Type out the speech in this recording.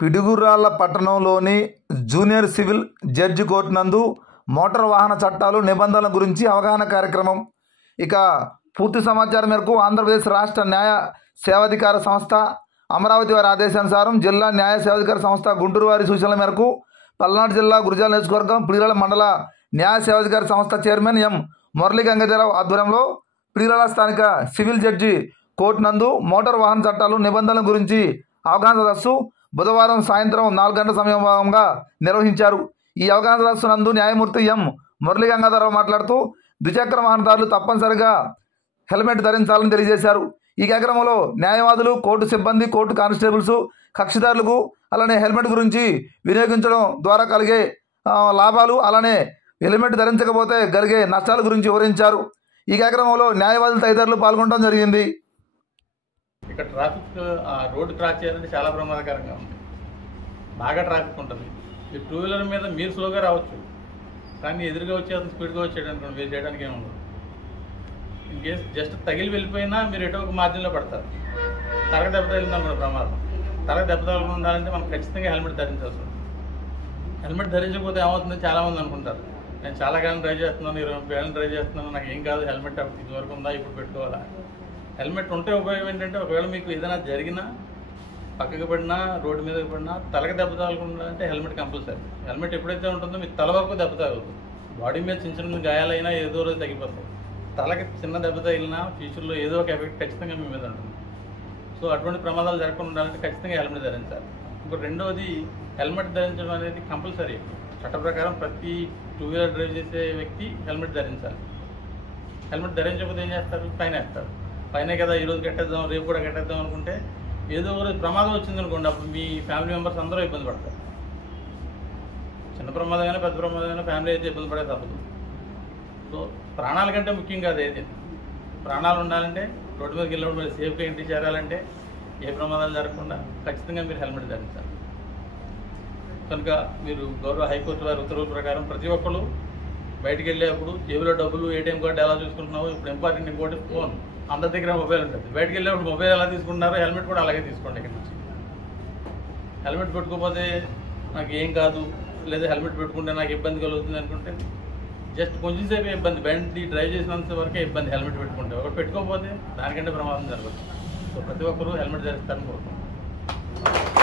పిడుగురాళ్ల పట్టణంలోని junior civil judge court నందు motor వాహన చట్టాలు నిబంధనల గురించి అవగాహన కార్యక్రమం. ఇక పూర్తి సమాచారం మేరకు ఆంధ్రప్రదేశ్ రాష్ట్ర న్యాయ సేవాధికార సంస్థ అమరావతి వారి ఆదేశానుసారం జిల్లా న్యాయ సేవాధికార సంస్థ గుంటూరు వారి సూచనల మేరకు పల్నాడు జిల్లా గురజాల నియోజకవర్గం పిడుగురాళ్ల మండల న్యాయ సేవాధికార సంస్థ చైర్మన్ ఎం మురళీ గంగాధరరావు ఆధ్వర్యంలో పిడుగురాళ్ల స్థానిక సివిల్ జడ్జి కోర్టు నందు మోటార్ వాహన చట్టాలు నిబంధనల గురించి అవగాహన సదస్సు బుధవారం సాయంత్రం 4 గంటల సమయంగా నిర్వహించారు. ఈ అవగాహన సదస్సు నందు న్యాయమూర్తి ఎం మురళీ గంగాధరరావు మాట్లాడుతూ ద్విచక్ర వాహనదారులు తప్పనిసరిగా హెల్మెట్ ధరించాలని తెలియజేశారు. ఈ కార్యక్రమంలో న్యాయవాదులు, కోర్టు సిబ్బంది, కోర్టు కానిస్టేబుల్స్, కక్షిదారులకు అలానే హెల్మెట్ గురించి వినియోగించడం ద్వారా కలిగే లాభాలు, అలానే హెల్మెట్ ధరించకపోతే కలిగే నష్టాల గురించి వివరించారు. ఈ కార్యక్రమంలో న్యాయవాదులు తదితరులు పాల్గొనడం జరిగింది. ఇక్కడ ట్రాఫిక్ రోడ్డు క్రాస్ చేయాలంటే చాలా ప్రమాదకరంగా ఉంది. బాగా ట్రాఫిక్ ఉంటుంది. ఈ టూ వీలర్ మీద మీరు స్లోగా రావచ్చు, కానీ ఎదురుగా వచ్చి అతను స్పీడ్గా వచ్చేయడానికి మీరు చేయడానికి ఏముండదు. ఇన్ కేసు జస్ట్ తగిలి వెళ్ళిపోయినా మీరు ఎటో ఒక మార్జిన్లో పడతారు. తలక దెబ్బ తగిలింది అనుకోండి ప్రమాదం. తలక దెబ్బ తగలకుండా ఉండాలంటే మనం ఖచ్చితంగా హెల్మెట్ ధరించాల్సి ఉంటుంది. హెల్మెట్ ధరించకపోతే ఏమవుతుందని చాలామంది అనుకుంటారు. నేను చాలా కాలం డ్రైవ్ చేస్తున్నాను, 20 ఏళ్ళని డ్రైవ్ చేస్తున్నాను, నాకు ఏం కాదు, హెల్మెట్ ఇదివరకు ఉందా, ఇప్పుడు పెట్టుకోవాలా. హెల్మెట్ ఉంటే ఉపయోగం ఏంటంటే ఒకవేళ మీకు ఏదైనా జరిగినా, పక్కకి పడినా, రోడ్డు మీదకి పడినా తలకి దెబ్బ తగలకుండా అంటే హెల్మెట్ కంపల్సరీ. హెల్మెట్ ఎప్పుడైతే ఉంటుందో మీకు తల వరకు దెబ్బ తగులుతుంది. బాడీ మీద చిన్న చిన్న గాయాలైనా ఏదో రోజు తగ్గిపోతాయి. తలకి చిన్న దెబ్బ తగిలినా ఫ్యూచర్లో ఏదో ఒక ఎఫెక్ట్ ఖచ్చితంగా మీ మీద ఉంటుంది. సో అటువంటి ప్రమాదాలు జరగకుండా ఉండాలంటే ఖచ్చితంగా హెల్మెట్ ధరించాలి. ఇంకోటి రెండవది, హెల్మెట్ ధరించడం అనేది కంపల్సరీ. చట్ట ప్రకారం ప్రతి టూ వీలర్ డ్రైవ్ చేసే వ్యక్తి హెల్మెట్ ధరించాలి. హెల్మెట్ ధరించకపోతే ఏం చేస్తారు? ఫైన్ వేస్తారు. ఫైనే కదా ఈరోజు కట్టేద్దాం, రేపు కూడా కట్టేద్దాం అనుకుంటే ఏదో ఒక ప్రమాదం వచ్చిందనుకోండి, అప్పుడు మీ ఫ్యామిలీ మెంబర్స్ అందరూ ఇబ్బంది పడతారు. చిన్న ప్రమాదమైనా పెద్ద ప్రమాదమైనా ఫ్యామిలీ అయితే ఇబ్బంది పడే తప్పదు. సో ప్రాణాల కంటే ముఖ్యం కాదు ఏది. ప్రాణాలు ఉండాలంటే, రోడ్డు మీదకి వెళ్ళినప్పుడు మీరు సేఫ్గా ఇంటికి చేరాలంటే, ఏ ప్రమాదాలు జరగకుండా ఖచ్చితంగా మీరు హెల్మెట్ ధరించాలి. కనుక మీరు గౌరవ హైకోర్టు వారి ఉత్తర్వుల ప్రకారం ప్రతి ఒక్కరు బయటికి వెళ్ళేప్పుడు జేబులో డబ్బులు, ఏటీఎం కార్డు ఎలా చూసుకుంటున్నావు, ఇప్పుడు ఇంపార్టెంట్ ఇంకోటి ఫోన్, అందరి దగ్గర మొబైల్ ఉంటుంది. బయటికి వెళ్ళేప్పుడు మొబైల్ ఎలా తీసుకుంటున్నారో హెల్మెట్ కూడా అలాగే తీసుకోండి. ఇక్కడ నుంచి హెల్మెట్ పెట్టుకోకపోతే నాకు ఏం కాదు, లేదా హెల్మెట్ పెట్టుకుంటే నాకు ఇబ్బంది కలుగుతుంది అనుకుంటే జస్ట్ కొంచెం సేపు ఇబ్బంది, బండి డ్రైవ్ చేసినంత వరకే ఇబ్బంది. హెల్మెట్ పెట్టుకుంటే ఒకటి పెట్టుకోకపోతే దానికంటే ప్రమాదం జరగచ్చు. సో ప్రతి ఒక్కరూ హెల్మెట్ ధరిస్తారని కోరుకుంటున్నాను.